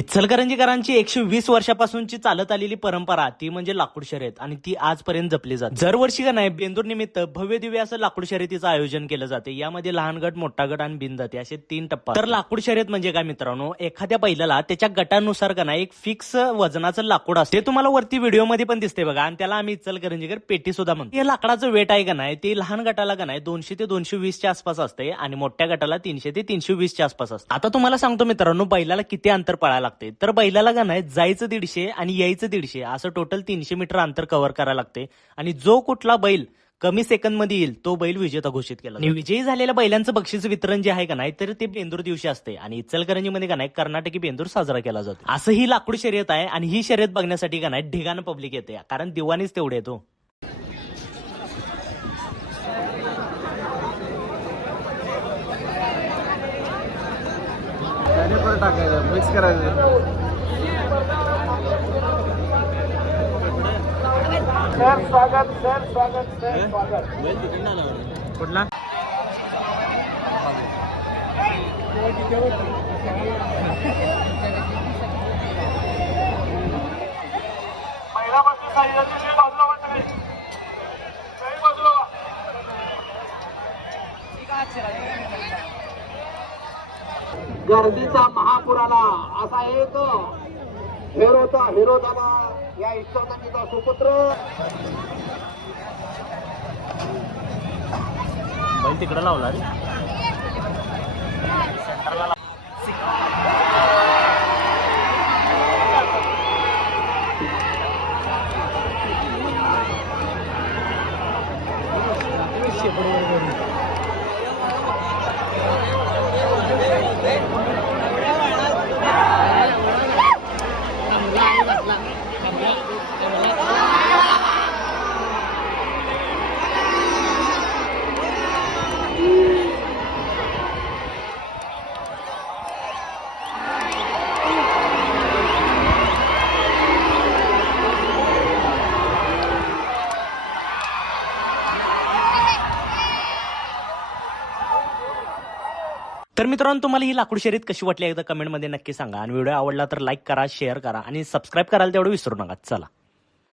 इचलकरंजीकरांची एकशे वीस वर्षापासूनची चालत आलेली परंपरा ती म्हणजे लाकूड शर्यत आणि ती आजपर्यंत जपली जाते. दरवर्षी का नाही बेंदूर निमित्त भव्य दिव्य असं लाकूड शर्यतीचं आयोजन केलं जाते. यामध्ये लहान गट मोठा गट आणि बिनगट असे तीन टप्पा. तर लाकूड शर्यत म्हणजे काय मित्रांनो? एखाद्या बैलाला त्याच्या गटानुसार का नाही एक फिक्स वजनाचं लाकूड असते. ते तुम्हाला वरती व्हिडिओमध्ये पण दिसते बघा. आणि त्याला आम्ही इचलकरंजीकर पेटी सुद्धा म्हणतो. हे लाकडाचं वेट आहे का नाही ते लहान गटाला का नाही दोनशे ते दोनशे वीसच्या आसपास असते आणि मोठ्या गटाला तीनशे ते तीनशे वीसच्या आसपास असते. आता तुम्हाला सांगतो मित्रांनो बैलाला किती अंतर पळायला लागते. तर बैलाला का नाही जायचं दीडशे आणि यायचं दीडशे असं टोटल तीनशे मीटर अंतर कव्हर करायला लागते. आणि जो कुठला बैल कमी सेकंदमध्ये येईल तो बैल विजेता घोषित केला आणि विजयी झालेल्या बैलांचं बक्षीस वितरण जे आहे का नाही तर ते बेंदूर दिवशी असते. आणि इचलकरंजीमध्ये का नाही कर्नाटकी बेंदूर साजरा केला जातो. असं ही लाकूड शर्यत आहे आणि ही शर्यत बघण्यासाठी का नाही ढिगाण पब्लिक येते. कारण दिवाणीच तेवढे येतो त्याने पण टाकायचं मिक्स करायचं. कुठला? गर्दीचा महापूर आला असा एक हिरोचा हिरो झाला या इच्छाचा सुपुत्र. बैल तिकडे लावला रे. तर मित्रांनो तुम्हाला ही लाकूड शर्यत कशी वाटली एकदा कमेंटमध्ये नक्की सांगा. आणि व्हिडिओ आवडला तर लाईक करा शेअर करा आणि सबस्क्राईब करायला तेवढं विसरू नका. चला.